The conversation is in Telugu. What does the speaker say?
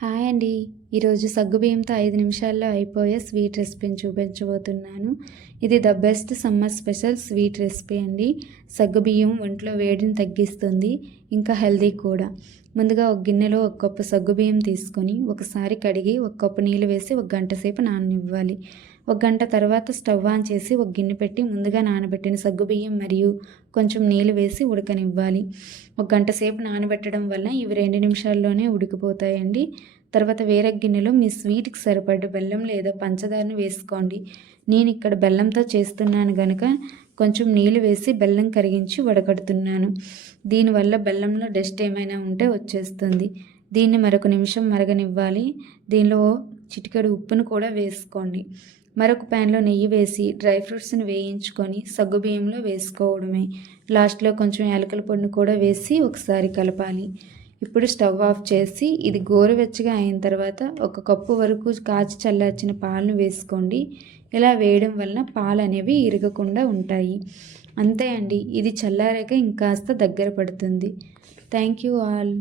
హాయ్ అండి. ఈరోజు సగ్గుబియ్యంతో 5 నిమిషాల్లో అయిపోయే స్వీట్ రెసిపీని చూపించబోతున్నాను. ఇది the best summer special sweet recipe అండి. సగ్గుబియ్యం ఒంట్లో వేడిని తగ్గిస్తుంది, ఇంకా హెల్దీ కూడా. ముందుగా ఒక గిన్నెలో ఒక కప్పు సగ్గుబియ్యం తీసుకొని ఒకసారి కడిగి ఒక కప్పు నీళ్ళు వేసి ఒక గంట సేపు నాననివ్వాలి. ఒక గంట తర్వాత స్టవ్ ఆన్ చేసి ఒక గిన్నె పెట్టి ముందుగా నానబెట్టిన సగ్గుబియ్యం మరియు కొంచెం నీళ్ళు వేసి ఉడకనివ్వాలి. ఒక గంట సేపు నానబెట్టడం వల్ల ఇవి 2 నిమిషాల్లోనే ఉడికిపోతాయండి. తర్వాత వేరే గిన్నెలో మీ స్వీట్కి సరిపడ్డ బెల్లం లేదా పంచదారను వేసుకోండి. నేను ఇక్కడ బెల్లంతో చేస్తున్నాను కనుక కొంచెం నీళ్ళు వేసి బెల్లం కరిగించి వడకడుతున్నాను. దీనివల్ల బెల్లంలో డస్ట్ ఏమైనా ఉంటే వచ్చేస్తుంది. దీన్ని మరొక నిమిషం మరగనివ్వాలి. దీనిలో చిటికెడు ఉప్పును కూడా వేసుకోండి. మరొక ప్యాన్లో నెయ్యి వేసి డ్రై ఫ్రూట్స్ని వేయించుకొని సగ్గుబియ్యంలో వేసుకోవడమే. లాస్ట్లో కొంచెం యాలకుల పొడిని కూడా వేసి ఒకసారి కలపాలి. ఇప్పుడు స్టవ్ ఆఫ్ చేసి ఇది గోరువెచ్చగా అయిన తర్వాత ఒక కప్పు వరకు కాచి చల్లార్చిన పాలను వేసుకోండి. ఇలా వేయడం వలన పాలు అనేవి ఇరగకుండా ఉంటాయి. అంతే అండి, ఇది చల్లారాక ఇంకాస్త దగ్గర పడుతుంది. Thank you all.